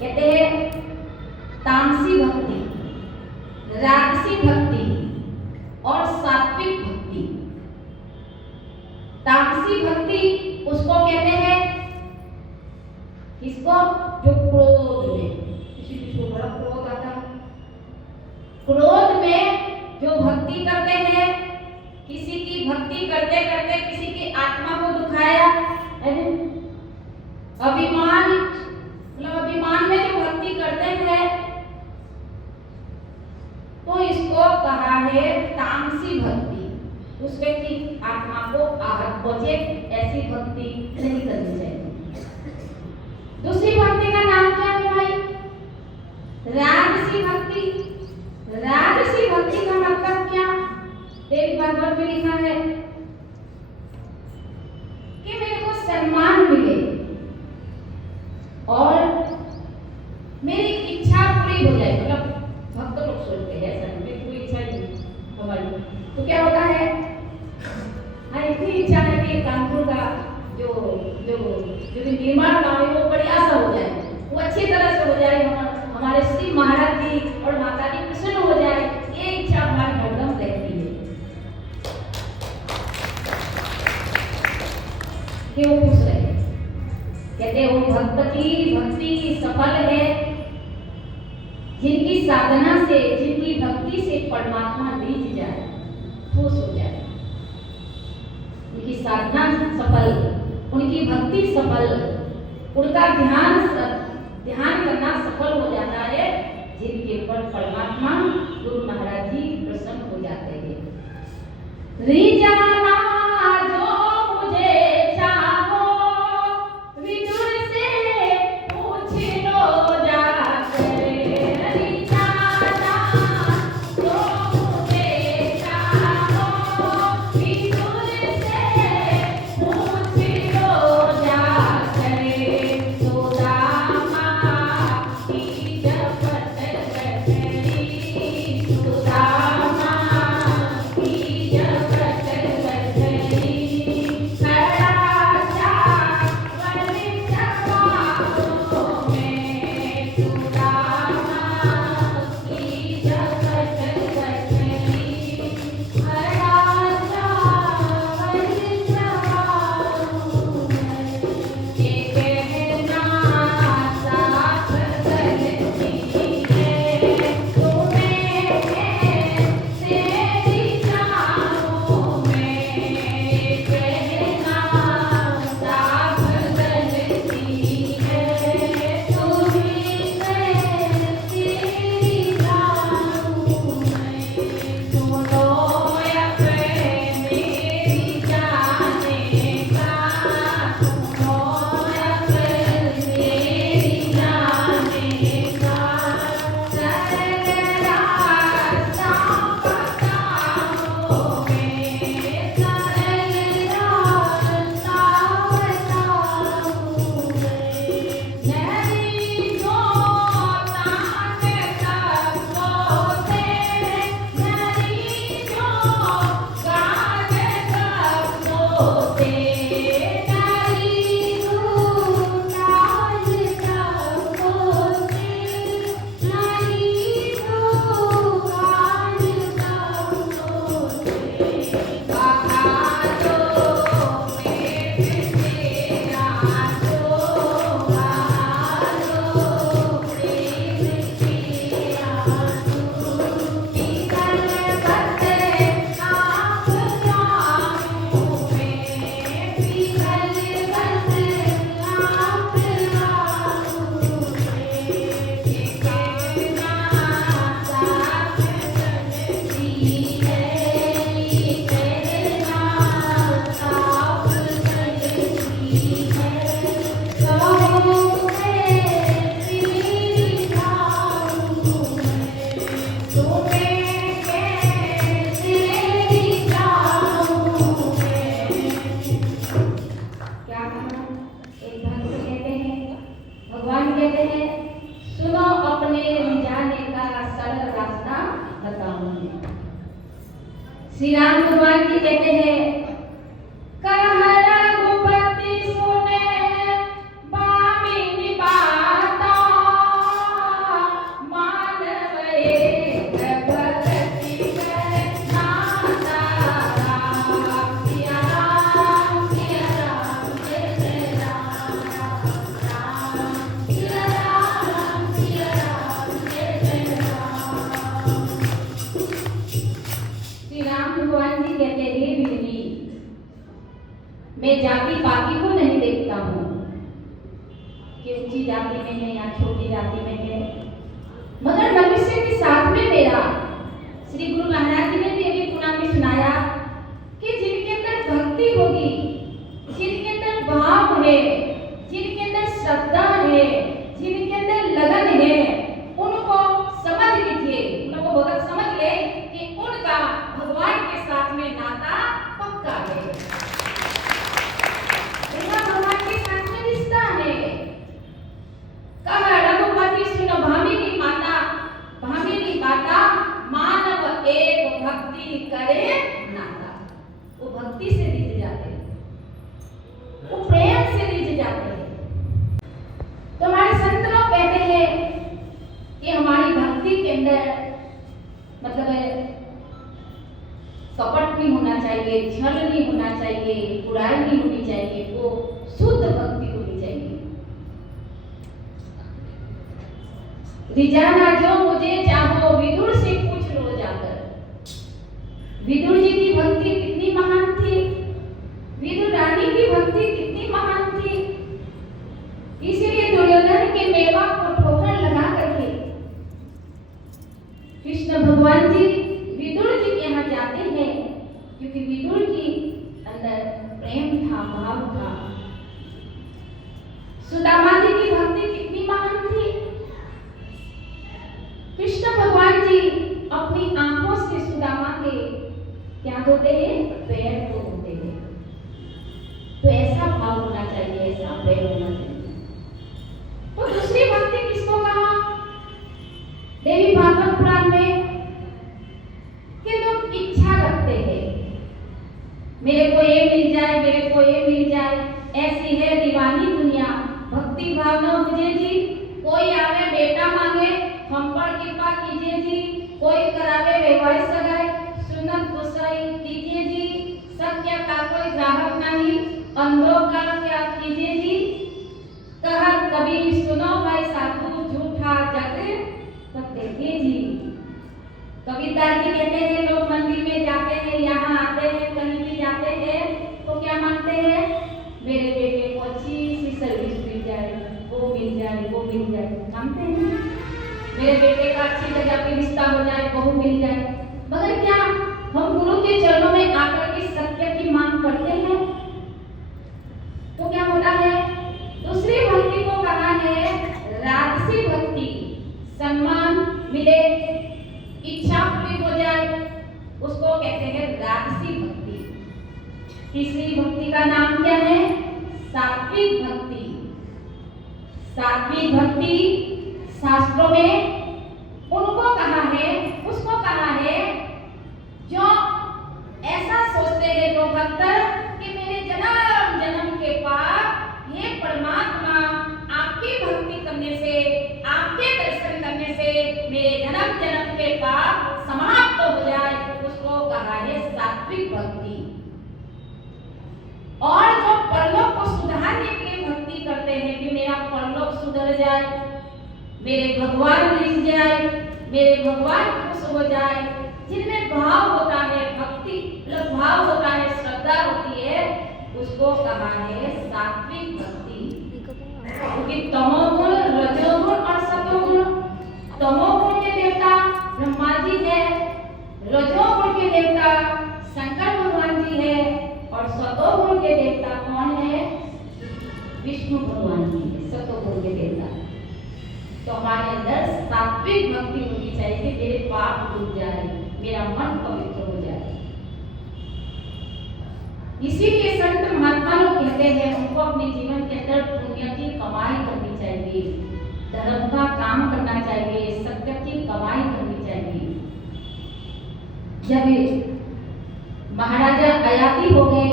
कहते हैं तामसी भक्ति, राजसी भक्ति और सात्विक भक्ति। तामसी भक्ति उसको कहते हैं किसको, जो क्रोध में, किसी को बड़ा क्रोध आता है, क्रोध में जो भक्ति करते हैं, किसी की भक्ति करते करते किसी की आत्मा को दुखाया, अभिमान, मतलब अभिमान में जो भक्ति करते हैं, तो इसको कहा है तामसी भक्ति। उस व्यक्ति आत्मा को आहत पहुंचे, ऐसी भक्ति नहीं करनी चाहिए। दूसरी भक्ति का नाम क्या है भाई? राजसी भक्ति। राजसी भक्ति का मतलब क्या? देवी भागवत में लिखा है कि मेरे को सम्मान मिले और मेरी इच्छा पूरी हो जाए। मतलब भक्त लोग सोचते हैं ऐसा, मेरी कोई इच्छा नहीं हमारी, तो क्या होता है, हाँ इतनी इच्छा है कि कानपुर का जो जो जो निर्माण काम है वो बड़ी आशा हो जाए, वो अच्छी तरह से हो जाए, हमारे श्री महाराज जी और माता जी प्रसन्न हो जाए, ये इच्छा हमारी हरदम रहती है कि वो खुश रहे। कहते वो भक्त की भक्ति सफल है जिनकी साधना से, जिनकी भक्ति से परमात्मा रीझ जाए, खुश हो जाए। उनकी साधना सफल, उनकी भक्ति सफल, उनका ध्यान करना सफल हो जाता है, जिनके ऊपर परमात्मा गुरु महाराज जी प्रसन्न हो जाते हैं। रीझाना जो मुझे चाहो, विदुर से पूछ लो जाकर। रीझाना जो मुझे चाहो, विदुर से पूछ लो जाकर। सुदामा की जपत कठरी, सुदामा की जपत कठरी। खड़ा चावल चबाओ में, सुदामा की जपत कठरी। खड़ा चावल चबाओ में, ये कहना साथ गलती है, तुम्हें तेरी चाहों में। ये कहना साथ गलती है, तुम्हें तेरी चाहों में। सुनो अपने मेरी जाने का, सुनो अपने मेरी जाने का। सरल रास्ता बताओ में, सरल रास्ता बताओ में। मेरी जो ताक सबको से, मेरी जो गाज सबको से, मेरी दूताज सबको से, मेरी दूताज सबको से। कहा तो मैं तेरा तो, कहा तो प्रेम तेरा तो। पिघल बसे आप जाऊं मैं, पिघल बसे आप जाऊं मैं। ये कहना साथ चलती है, ये कहना साथ चलती है। कहो मैं तेरी चाहूं मैं, तुम्हें तेरी चाहूं मैं। क्या कहा? एक भक्त कहते हैं, भगवान कहते हैं, सुनो अपने जाने का सरल रास्ता बताऊं मैं। श्री राम भगवान जी कहते हैं, कह रघुपति सुने बामिनी बाता, जाति में है या छोटी जाति में है, मगर मनुष्य के साथ में मेरा श्री गुरु महाराज जी ने भी अभी पुराण में सुनाया कि जिनके अंदर भक्ति होगी, जिनके अंदर भाव है, जिनके अंदर श्रद्धा है, जिनके अंदर लगन है, उनको समझ लीजिए, उनको भगत समझ ले कि उनका भगवान के साथ में नाता पक्का है, उनका भगवान के साथ में रिश्ता है। कहा रघुपति सुनो भामिनी माता, भामिनी माता मानव एक भक्ति करे नाता। वो भक्ति से रिझ जाते हैं, वो प्रेम से रिझ जाते हैं। तो हमारे संत लोग कहते हैं कि हमारी भक्ति के अंदर मतलब कपट नहीं होना चाहिए, छल नहीं होना चाहिए, बुराई नहीं होनी चाहिए, वो शुद्ध भक्ति होनी चाहिए। रिझाना जो मुझे चाहो विदुर से पूछ लो जाकर। विदुर जी की भक्ति कितनी महान थी, विदुर रानी की भक्ति कितनी महान थी। इसीलिए दुर्योधन के मेवा को ठोकर लगा करके कृष्ण भगवान जी विदुर जी के यहाँ जाते हैं, क्योंकि विदुर जी अंदर प्रेम था, भाव था। सुदामा जी की भक्ति कितनी महान थी। कृष्ण भगवान जी अपनी आंखों से सुदामा के क्या धोते हैं, पैर को धोते हैं। तो ऐसा भाव होना चाहिए, ऐसा प्रेम होना चाहिए। तो दूसरी भक्ति किसको कहा देवी भागवत पुराण में कि लोग इच्छा रखते हैं, मेरे को ये मिल जाए, मेरे को ये मिल जाए। ऐसी है दीवानी दुनिया, भक्ति भाव न मुझे जी। कोई आवे बेटा मांगे, हम पर कृपा कीजिए जी। कोई करावे वैवाहिक सगाई, सुनत गोसाई दीजिए जी। सत्य का कोई ग्राहक नहीं, अंधों का क्या कीजिए जी। कहत कबीर सुनो भाई साधु, झूठा जग तब देखिए जी। कबीरदास जी कहते हैं लोग मंदिर में जाते हैं, यहाँ आते हैं, कहीं भी जाते हैं तो क्या मांगते हैं, मेरे बेटे को अच्छी सी सर्विस मिल जाए, वो मिल जाए, वो मिल जाए, मांगते हैं। मेरे बेटे का अच्छी जगह पे रिश्ता हो जाए, बहू मिल जाए। मगर क्या हम गुरु के चरणों में आकर के सत्य की मांग करते हैं? तो क्या होता है, दूसरी भक्ति को कहा है राजसी भक्ति। सम्मान मिले, इच्छा पूरी हो जाए, उसको कहते हैं राजसी भक्ति। तीसरी भक्ति का नाम क्या है, सात्विक भक्ति। सात्विक भक्ति शास्त्रों में उनको कहा है, उसको कहा है जो ऐसा सोचते हैं लोग भक्त कि मेरे जन्म जन्म के पाप ये परमात्मा आपकी भक्ति करने से, आपके दर्शन करने से मेरे जन्म जन्म के पाप समाप्त हो जाए, उसको कहा है सात्विक भक्ति। और जो परलोक को सुधारने के लिए भक्ति करते हैं कि मेरा परलोक सुधर जाए, मेरे भगवान मिल जाए, मेरे भगवान खुश हो जाए, जिनमें भाव होता है, भक्ति भाव होता है, श्रद्धा होती है, उसको कहा है सात्विक भक्ति। क्योंकि तमोगुण, रजोगुण और सतोगुण, तमोगुण के देवता ब्रह्मा जी है, रजोगुण के देवता शंकर भगवान जी है, और सतोगुण के देवता कौन है, विष्णु भगवान जी है, सतोगुण के देवता। तो हमारे अंदर सात्विक भक्ति होनी चाहिए कि मेरे पाप धुल जाए, मेरा मन पवित्र हो जाए। इसीलिए संत महात्मा लोग कहते हैं उनको अपने जीवन के अंदर पुण्य की कमाई करनी चाहिए, धर्म का काम करना चाहिए, सत्य की कमाई करनी चाहिए। जब महाराजा अयाती हो गए,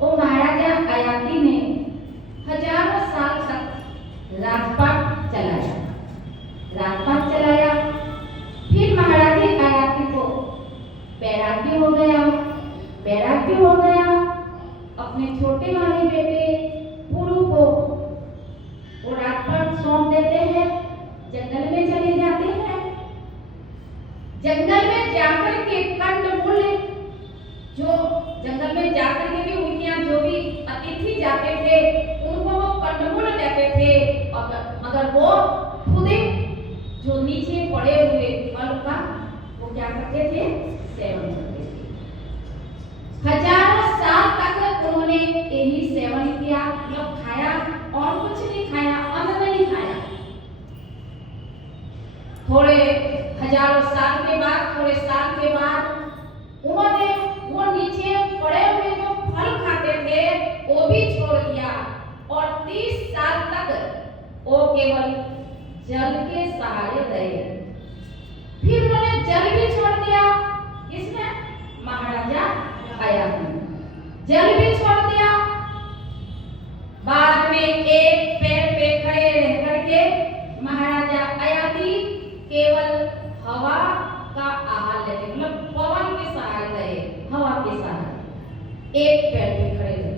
वो महाराजा अयाती ने हजारों साल तक राजपाट चलाया, राजपाट चलाया। फिर महाराजा अयाती को वैराग्य हो गया, वैराग्य हो गया। अपने छोटे वाले बेटे पुरु को वो राजपाट सौंप देते हैं, जंगल में चले जाते हैं। जंगल में जाकर के कंदमूल, जो जंगल में जाकर के भी उनके यहाँ जो भी अतिथि जाते थे उनको वो कंदमूल देते थे और अगर वो खुदे जो नीचे पड़े हुए फल का वो क्या करते थे, सेवन करते थे। हजारों साल तक उन्होंने यही सेवन किया, मतलब खाया और कुछ नहीं खाया, अन्न नहीं खाया। थोड़े हजारों साल के बाद, थोड़े साल के बाद उन्होंने वो नीचे पड़े हुए जो फल खाते थे वो भी छोड़ दिया और 30 साल तक वो केवल जल के सहारे रहे। फिर उन्होंने जल भी छोड़ दिया। किसने? महाराजा अयाती जल भी छोड़ दिया। बाद में एक पैर पे खड़े रह करके महाराजा अयाती केवल हवा का आहार लेते, मतलब पवन के सहारे रहे, हवा के सहारे एक पैर पे खड़े रहे।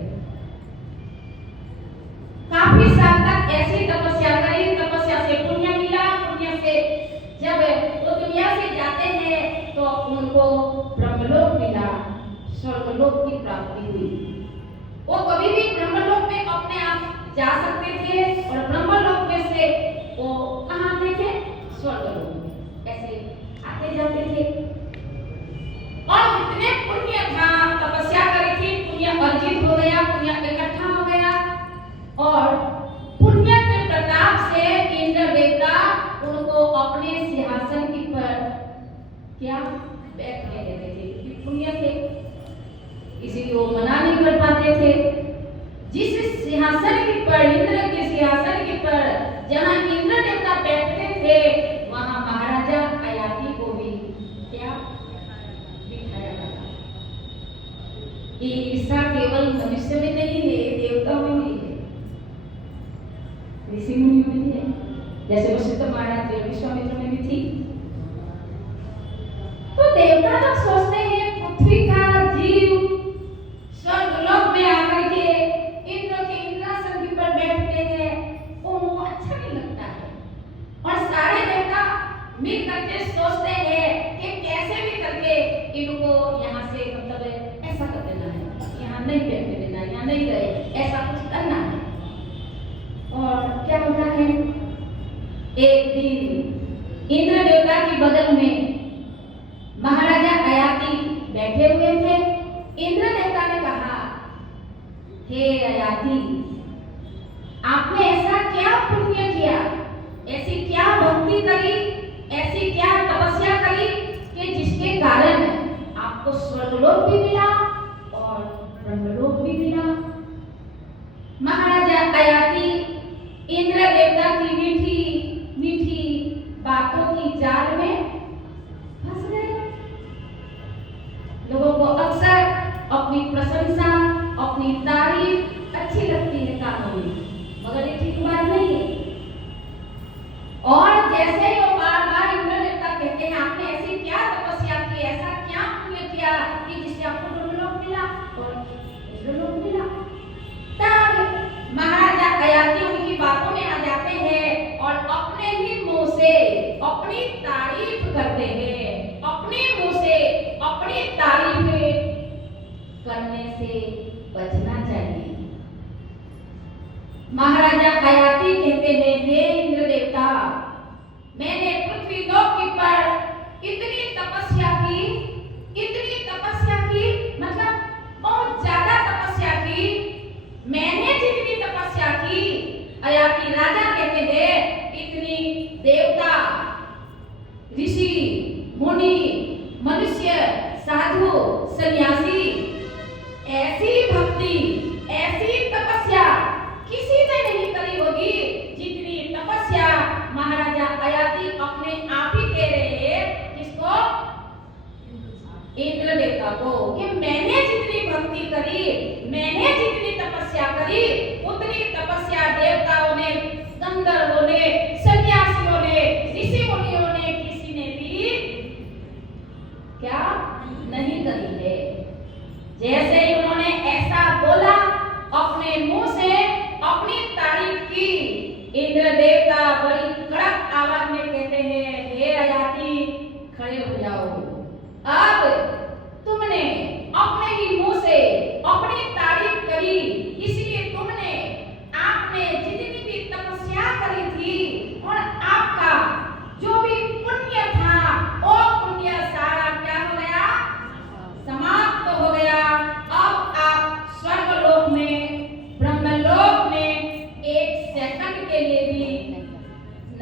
काफी साल तक ऐसी तपस्या करी, तपस्या से पुण्य मिला। पुण्य से जब वो दुनिया से जाते हैं तो उनको ब्रह्मलोक मिला, स्वर्गलोक की प्राप्ति हुई। वो कभी भी ब्रह्मलोक में अपने आप जा सकते थे और ब्रह्मलोक में से वो कहाँ आते थे? स्वर्गलोक में ऐसे आते जाते थे। और इतने पुण्य था, तपस्या करी थी, पुण्य अर्जित हो गया, पुण्य इकट्ठा हो गया और पुण्य के प्रताप से इंद्र देवता उनको अपने सिंहासन की पर क्या बैठने देते थे, क्योंकि पुण्य थे, इसीलिए वो मना नहीं कर पाते थे। जिस सिंहासन की पर, इंद्र के सिंहासन की पर जहाँ इंद्र देवता बैठते थे वहाँ महाराजा अयाती को भी क्या बिठाया गया। ये ईर्ष्या केवल मनुष्य में नहीं है, देवताओं में भी है, ऋषि मुनि में भी है, जैसे वशिष्ठ महाराज विश्वामित्र में भी थी। तो देवता लोग सोचते हैं पृथ्वी का जीव स्वर्गलोक में आकर के इंद्र के इंद्रासन पर बैठते हैं, उनको अच्छा नहीं लगता है। और सारे देवता मिल करके सोचते हैं कि कैसे भी करके इनको यहाँ से मतलब ऐसा कर देना है, यहाँ नहीं बैठने देना, यहाँ नहीं रहे, ऐसा कुछ करना है। और क्या होता है, एक दिन इंद्र देवता की बगल में महाराजा अयाती बैठे हुए थे। इंद्र देवता ने कहा, हे अयाती, आपने ऐसा क्या पुण्य किया, ऐसी क्या भक्ति करी, ऐसी क्या तपस्या करी कि जिसके कारण आपको स्वर्गलोक भी मिला और ब्रह्मलोक भी मिला। महाराजा अयाती इंद्र देवता की मीठी मीठी बातों की जाल में फंस गए। लोगों को अक्सर अपनी प्रशंसा, अपनी तारीफ अच्छी लगती है कानों में, मगर ये ठीक बात नहीं है। और जैसे ही वो बार बार इंद्र देवता कहते हैं आपने ऐसी क्या तपस्या की, ऐसा क्या पुण्य किया कि जिससे आपको ब्रह्मलोक मिला और इंद्रलोक मिला, तब महाराजा अयाती उनकी बातों में आ जाते हैं और अपने ही मुंह से अपनी तारीफ करते हैं। अपने मुंह से अपनी तारीफ करने से बचना चाहिए। महाराजा अयाती कहते हैं, हे इंद्र देवता, मैंने पृथ्वी लोक की पर इतनी तपस्या की, इतनी तपस्या की, मतलब बहुत ज्यादा तपस्या की। मैंने जितनी तपस्या की, अयाती राजा कहते हैं, इतनी देवता, ऋषि, मुनि, मनुष्य, साधु, सन्यासी, ऐसी भक्ति, ऐसी तपस्या किसी ने नहीं करी होगी जितनी तपस्या महाराजा अयाती अपने आप ही कह रहे हैं। किसको? इंद्र देवता को, कि मैंने जितनी भक्ति करी, मैंने जितनी तपस्या करी, उतनी तपस्या देवताओं ने, गंधर्वों ने, सन्यासियों ने, ऋषि मुनियों ने, किसी ने भी क्या नहीं करी है। जैसे ही उन्होंने ऐसा बोला, अपने मुंह से अपनी तारीफ की, इंद्र देवता बड़ी कड़क आवाज में कहते हैं, हे अयाती, खड़े हो जाओ। अब तुमने अपने ही मुंह से अपनी तारीफ करी, इसलिए तुमने आपने जितनी भी तपस्या करी थी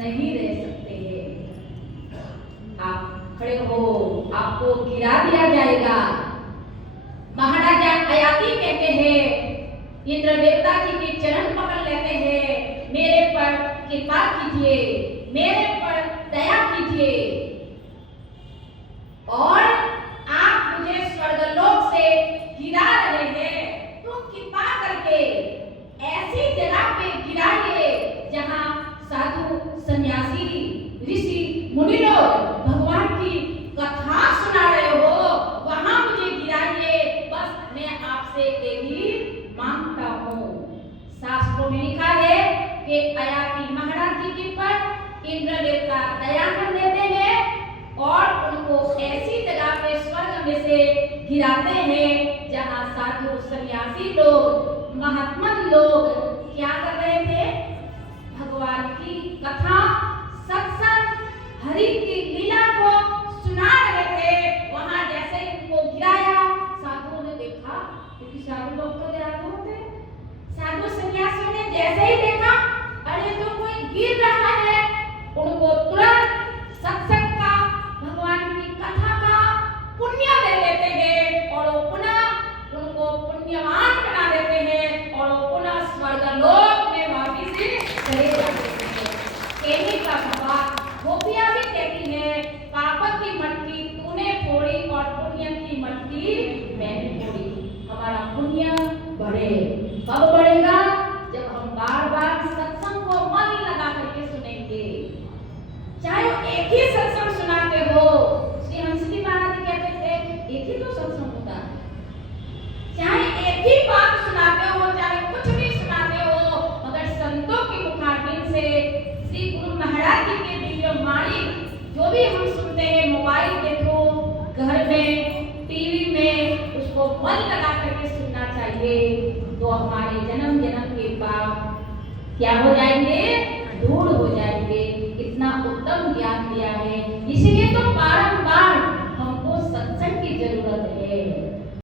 नहीं रह सकते हैं। आप खड़े हो, आपको गिरा दिया जाएगा। महाराजा अयाती कहते हैं, इंद्र देवता जी के चरण पकड़ लेते हैं, मेरे पर कृपा कीजिए, मेरे पर दया कीजिए और आप मुझे स्वर्गलोक से गिरा रहे हैं, तो कृपा करके ऐसी जगह पे गिराइए जहां साधु सन्यासी ऋषि मुनि लोग भगवान की कथा सुना रहे हो, वहां मुझे गिराइए। बस मैं आपसे यही मांगता हूँ। शास्त्रों में लिखा है कि अयाती महाराज जी के पर इंद्र देवता दया कर देते हैं और उनको ऐसी जगह पे स्वर्ग में से गिराते हैं जहां साधु सन्यासी लोग, महात्मा लोग क्या कर रहे थे? भगवान की कथा, सत्संग, हरि की लीला को सुना रहे थे। वहां जैसे उनको गिराया, साधुओं ने देखा, क्योंकि साधु लोग तो दयालु होते हैं, साधु सन्यासियों ने जैसे ही देखा, अरे तो कोई गिर रहा है, उनको तुरंत सत्संग का, भगवान की कथा का पुण्य दे देते हैं और वो पुनः उनको पुण्यवान बना देते हैं और वो पुनः स्वर्गलोक में वापस चले जाते हैं। कहने का भाव, गोपियां भी कहती है, पाप की मटकी तूने फोड़ी और पुण्य की मटकी मैंने फोड़ी। हमारा पुण्य बढ़े। कब बढ़ेगा? जब हम बार बार सत्संग को मन लगा करके सुनेंगे। चाहे एक ही सत्संग सुनाते हो, श्री हंसली महाराज कहते थे, एक ही तो सत्संग होता है। चाहे एक ही बात सुनाते हो, चाहे कुछ भी सुनाते हो, मगर संतों की मुखारबिंद से श्री गुरु महाराज जी के दिव्य वाणी जो भी हम सुनते हैं मोबाइल के थ्रू, घर में, टीवी में, उसको मन लगा करके सुनना चाहिए। तो हमारे जन्म जन्म के पाप क्या हो जाएंगे? दूर हो जाएंगे। इतना उत्तम ज्ञान दिया है, इसलिए तो बारंबार हमको सत्संग की जरूरत है।